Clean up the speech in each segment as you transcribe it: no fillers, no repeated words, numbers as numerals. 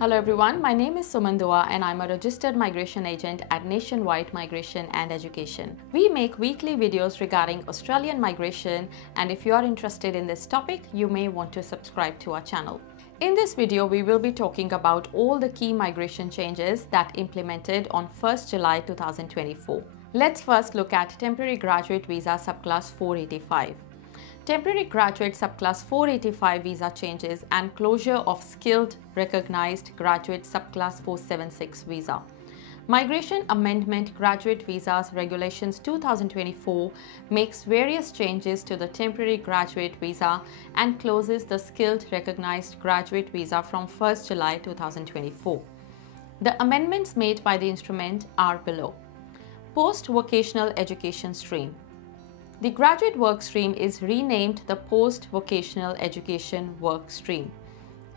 Hello everyone, my name is Suman Dua and I'm a registered migration agent at Nationwide Migration and Education. We make weekly videos regarding Australian migration, and if you are interested in this topic, you may want to subscribe to our channel. In this video, we will be talking about all the key migration changes that implemented on 1st July 2024. Let's first look at Temporary Graduate Visa Subclass 485. Temporary Graduate Subclass 485 visa changes and closure of Skilled Recognized Graduate Subclass 476 visa. Migration Amendment Graduate Visas Regulations 2024 makes various changes to the Temporary Graduate Visa and closes the Skilled Recognized Graduate Visa from 1st July 2024. The amendments made by the instrument are below. Post-Vocational Education Stream. The graduate work stream is renamed the Post-Vocational Education Work Stream.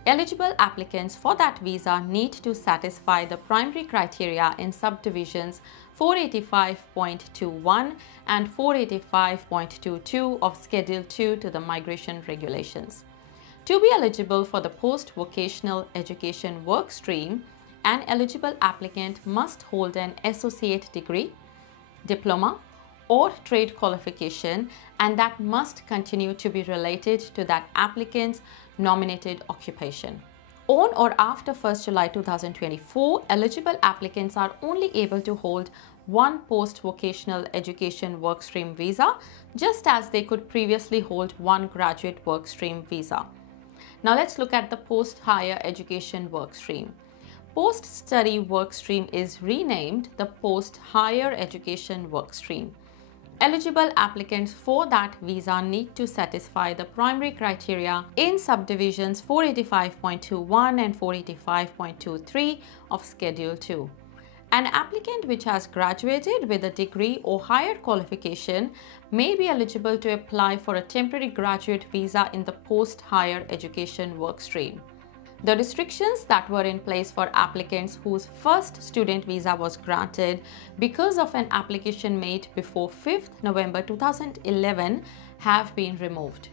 Eligible applicants for that visa need to satisfy the primary criteria in subdivisions 485.21 and 485.22 of Schedule 2 to the Migration Regulations. To be eligible for the Post-Vocational Education Work Stream, an eligible applicant must hold an associate degree, diploma, or trade qualification, and that must continue to be related to that applicant's nominated occupation. On or after 1st July 2024, eligible applicants are only able to hold one post-vocational education workstream visa, just as they could previously hold one graduate workstream visa. Now let's look at the post-higher education workstream. Post-study workstream is renamed the post-higher education workstream. Eligible applicants for that visa need to satisfy the primary criteria in subdivisions 485.21 and 485.23 of Schedule 2. An applicant which has graduated with a degree or higher qualification may be eligible to apply for a temporary graduate visa in the post-higher education workstream. The restrictions that were in place for applicants whose first student visa was granted because of an application made before 5th November 2011 have been removed.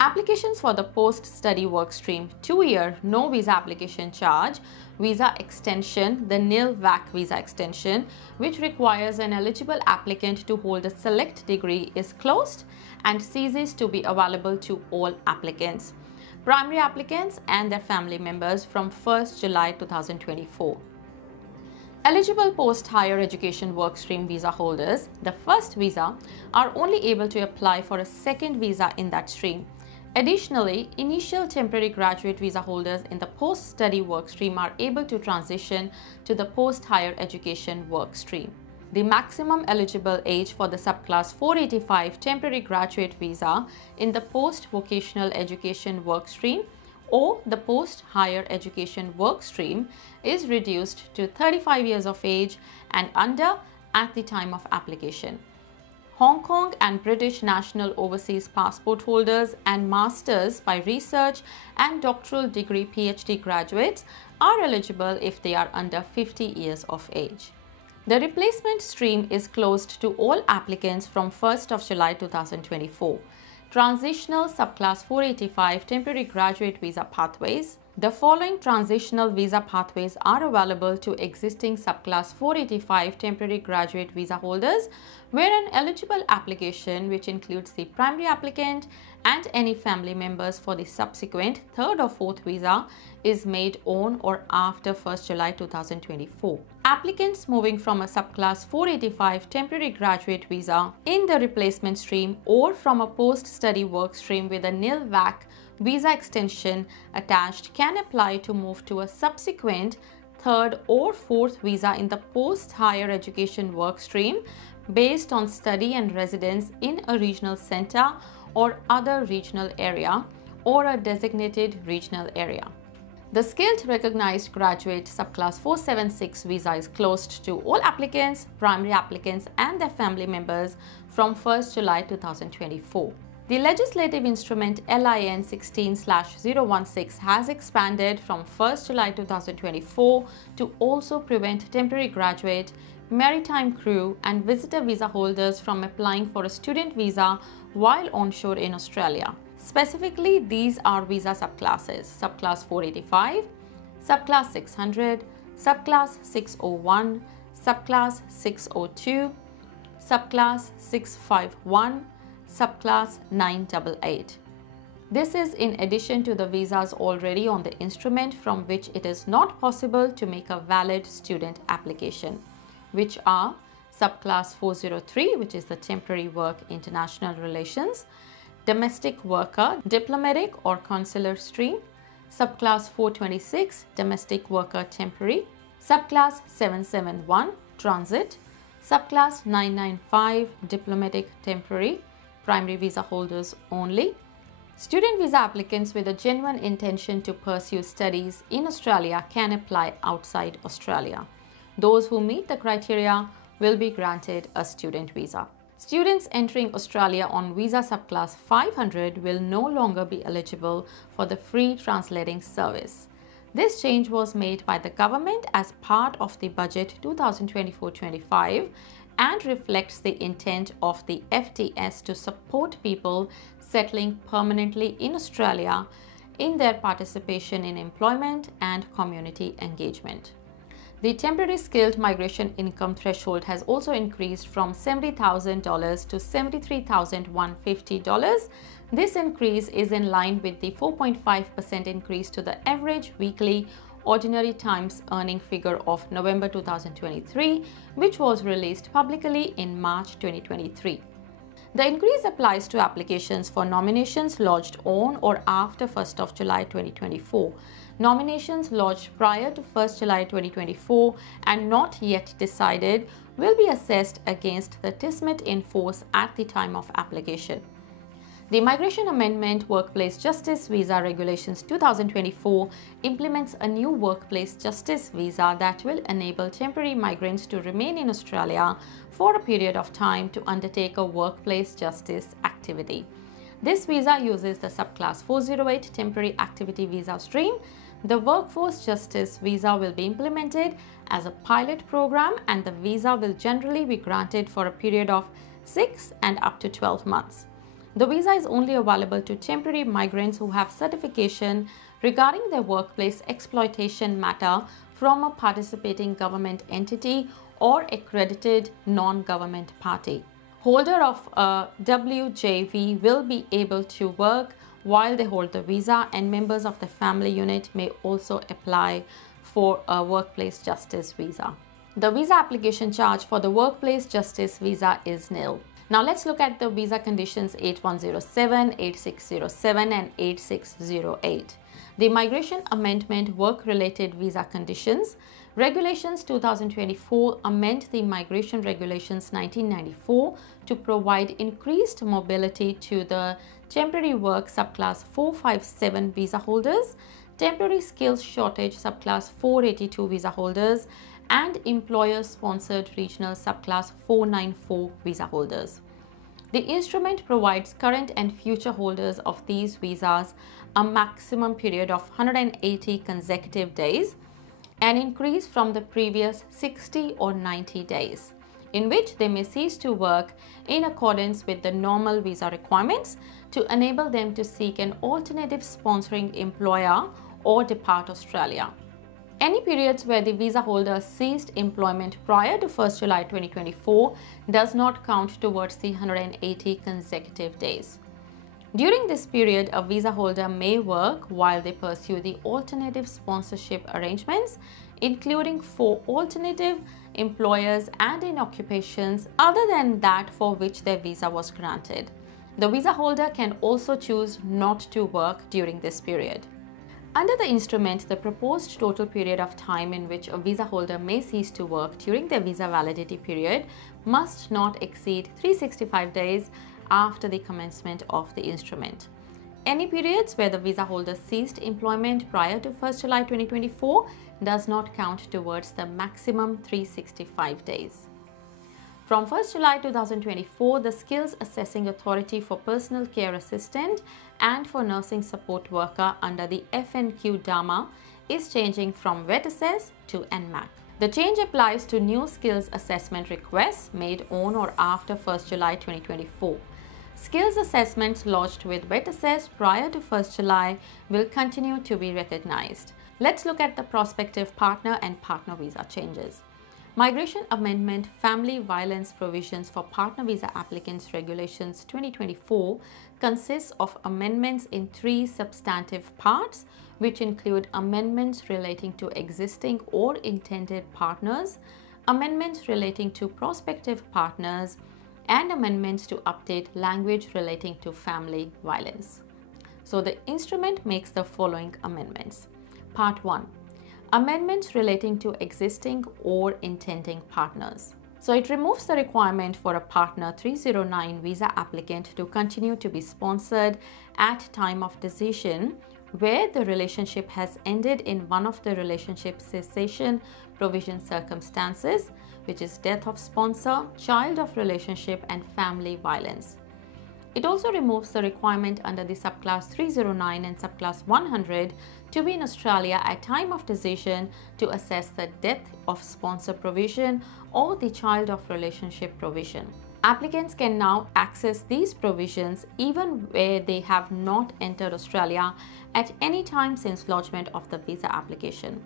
Applications for the post-study workstream 2-year no visa application charge visa extension, the NIL-VAC visa extension, which requires an eligible applicant to hold a select degree, is closed and ceases to be available to all applicants. Primary applicants and their family members from 1st July 2024. Eligible post-higher education workstream visa holders, the first visa, are only able to apply for a second visa in that stream. Additionally, initial temporary graduate visa holders in the post-study workstream are able to transition to the post-higher education workstream. The maximum eligible age for the subclass 485 temporary graduate visa in the post-vocational education workstream or the post-higher education workstream is reduced to 35 years of age and under at the time of application. Hong Kong and British national overseas passport holders and masters by research and doctoral degree PhD graduates are eligible if they are under 50 years of age. The replacement stream is closed to all applicants from 1st of July 2024. Transitional subclass 485 temporary graduate visa pathways. The following transitional visa pathways are available to existing subclass 485 temporary graduate visa holders, where an eligible application, which includes the primary applicant and any family members for the subsequent third or fourth visa, is made on or after 1st July 2024. Applicants moving from a subclass 485 temporary graduate visa in the replacement stream or from a post-study work stream with a NIL-VAC visa extension attached can apply to move to a subsequent third or fourth visa in the post-higher education work stream based on study and residence in a regional center or other regional area or a designated regional area. The Skilled Recognized Graduate Subclass 476 visa is closed to all applicants, primary applicants and their family members from 1st July 2024. The legislative instrument LIN 16/016 has expanded from 1st July 2024 to also prevent temporary graduate, maritime crew and visitor visa holders from applying for a student visa while onshore in Australia. Specifically, these are visa subclasses: subclass 485, subclass 600, subclass 601, subclass 602, subclass 651, subclass 988. This is in addition to the visas already on the instrument from which it is not possible to make a valid student application, which are subclass 403, which is the temporary work international relations, domestic worker, diplomatic or consular stream, subclass 426, domestic worker temporary, subclass 771, transit, subclass 995, diplomatic temporary, primary visa holders only. Student visa applicants with a genuine intention to pursue studies in Australia can apply outside Australia. Those who meet the criteria will be granted a student visa. Students entering Australia on visa subclass 500 will no longer be eligible for the free translating service. This change was made by the government as part of the budget 2024-25 and reflects the intent of the FTS to support people settling permanently in Australia in their participation in employment and community engagement. The temporary skilled migration income threshold has also increased from $70,000 to $73,150. This increase is in line with the 4.5% increase to the average weekly ordinary times earning figure of November 2023, which was released publicly in March 2023. The increase applies to applications for nominations lodged on or after 1st of July 2024. Nominations lodged prior to 1st July 2024 and not yet decided will be assessed against the TISMIT in force at the time of application. The Migration Amendment Workplace Justice Visa Regulations 2024 implements a new workplace justice visa that will enable temporary migrants to remain in Australia for a period of time to undertake a workplace justice activity. This visa uses the subclass 408 temporary activity visa stream. The Workforce Justice Visa will be implemented as a pilot program, and the visa will generally be granted for a period of 6 and up to 12 months. The visa is only available to temporary migrants who have certification regarding their workplace exploitation matter from a participating government entity or accredited non-government party. Holder of a WJV will be able to work while they hold the visa, and members of the family unit may also apply for a workplace justice visa. The visa application charge for the workplace justice visa is nil. Now let's look at the visa conditions 8107, 8607 and 8608. The Migration Amendment Work-Related Visa Conditions Regulations 2024 amend the Migration Regulations 1994 to provide increased mobility to the temporary work subclass 457 visa holders, temporary skills shortage subclass 482 visa holders, and employer-sponsored regional subclass 494 visa holders. The instrument provides current and future holders of these visas a maximum period of 180 consecutive days, an increase from the previous 60 or 90 days, in which they may cease to work in accordance with the normal visa requirements to enable them to seek an alternative sponsoring employer or depart Australia. Any periods where the visa holder ceased employment prior to 1st July 2024 does not count towards the 180 consecutive days. During this period, a visa holder may work while they pursue the alternative sponsorship arrangements, including for alternative employers and in occupations other than that for which their visa was granted. The visa holder can also choose not to work during this period. Under the instrument, the proposed total period of time in which a visa holder may cease to work during their visa validity period must not exceed 365 days after the commencement of the instrument. Any periods where the visa holder ceased employment prior to 1st July 2024 does not count towards the maximum 365 days. From 1st July 2024, the Skills Assessing Authority for Personal Care Assistant and for Nursing Support Worker under the FNQ DAMA is changing from Wet Assess to NMAC. The change applies to new skills assessment requests made on or after 1st July 2024. Skills assessments lodged with Wet Assess prior to 1st July will continue to be recognized. Let's look at the prospective partner and partner visa changes. Migration Amendment Family Violence Provisions for Partner Visa Applicants Regulations 2024 consists of amendments in 3 substantive parts, which include amendments relating to existing or intended partners, amendments relating to prospective partners, and amendments to update language relating to family violence. So the instrument makes the following amendments. Part 1. Amendments relating to existing or intending partners. So it removes the requirement for a Partner 309 visa applicant to continue to be sponsored at time of decision where the relationship has ended in one of the relationship cessation provision circumstances, which is death of sponsor, child of relationship, and family violence. It also removes the requirement under the subclass 309 and subclass 100 to be in Australia at time of decision to assess the death of sponsor provision or the child of relationship provision. Applicants can now access these provisions even where they have not entered Australia at any time since lodgement of the visa application.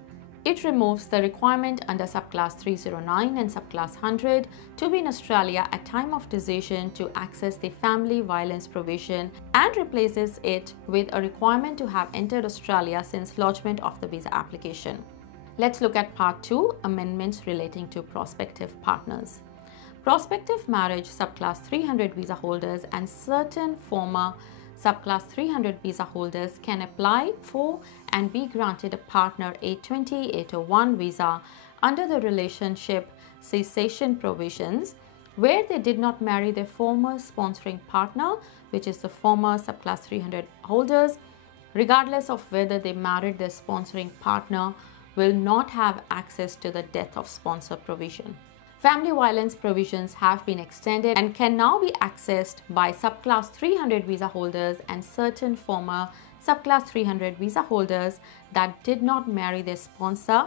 It removes the requirement under subclass 309 and subclass 100 to be in Australia at time of decision to access the family violence provision and replaces it with a requirement to have entered Australia since lodgement of the visa application. Let's look at Part 2, amendments relating to prospective partners. Prospective marriage subclass 300 visa holders and certain former subclass 300 visa holders can apply for and be granted a Partner 820-801 visa under the relationship cessation provisions where they did not marry their former sponsoring partner, which is the former subclass 300 holders, regardless of whether they married their sponsoring partner, will not have access to the death of sponsor provision. Family violence provisions have been extended and can now be accessed by subclass 300 visa holders and certain former subclass 300 visa holders that did not marry their sponsor,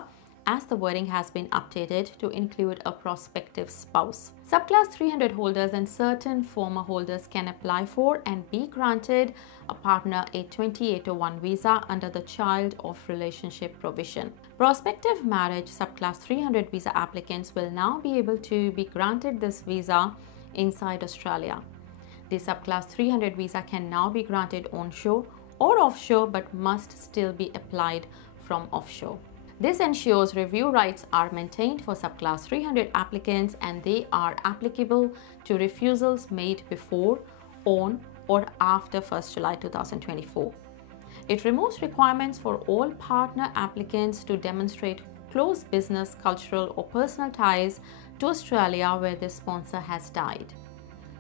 as the wording has been updated to include a prospective spouse. Subclass 300 holders and certain former holders can apply for and be granted a Partner 820-801 visa under the child of relationship provision. Prospective marriage subclass 300 visa applicants will now be able to be granted this visa inside Australia. The subclass 300 visa can now be granted onshore or offshore but must still be applied from offshore. This ensures review rights are maintained for subclass 300 applicants and they are applicable to refusals made before, on, or after 1st July 2024. It removes requirements for all partner applicants to demonstrate close business, cultural, or personal ties to Australia where their sponsor has died.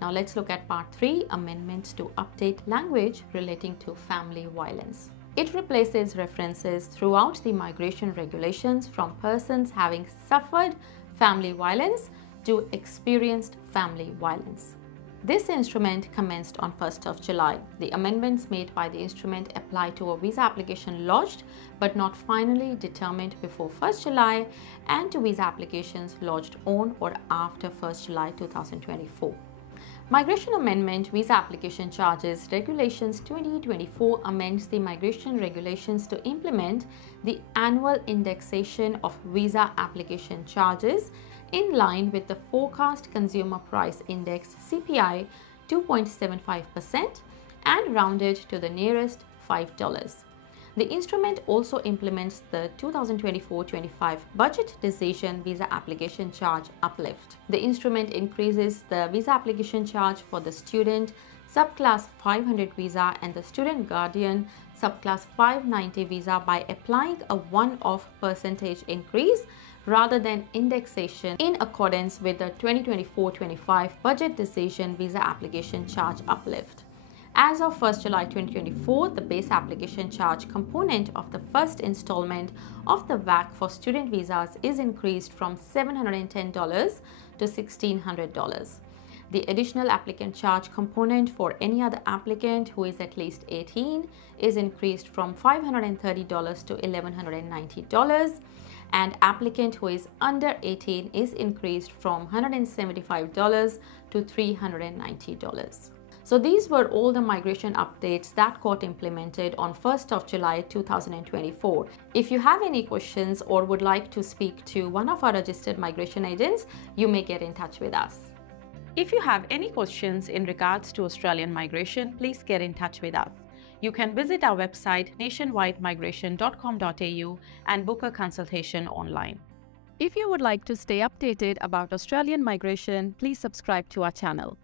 Now let's look at Part 3, amendments to update language relating to family violence. It replaces references throughout the migration regulations from persons having suffered family violence to experienced family violence. This instrument commenced on 1st of July. The amendments made by the instrument apply to a visa application lodged but not finally determined before 1st July and to visa applications lodged on or after 1st July 2024. Migration Amendment Visa Application Charges Regulations 2024 amends the migration regulations to implement the annual indexation of visa application charges in line with the Forecast Consumer Price Index CPI 2.75% and rounded to the nearest $5. The instrument also implements the 2024-25 budget decision visa application charge uplift. The instrument increases the visa application charge for the student subclass 500 visa and the student guardian subclass 590 visa by applying a one-off percentage increase rather than indexation in accordance with the 2024-25 budget decision visa application charge uplift. As of 1st July 2024, the base application charge component of the first installment of the VAC for student visas is increased from $710 to $1,600. The additional applicant charge component for any other applicant who is at least 18 is increased from $530 to $1,190, and applicant who is under 18 is increased from $175 to $390. So these were all the migration updates that got implemented on 1st of July 2024. If you have any questions or would like to speak to one of our registered migration agents, you may get in touch with us. If you have any questions in regards to Australian migration, please get in touch with us. You can visit our website nationwidemigration.com.au and book a consultation online. If you would like to stay updated about Australian migration, please subscribe to our channel.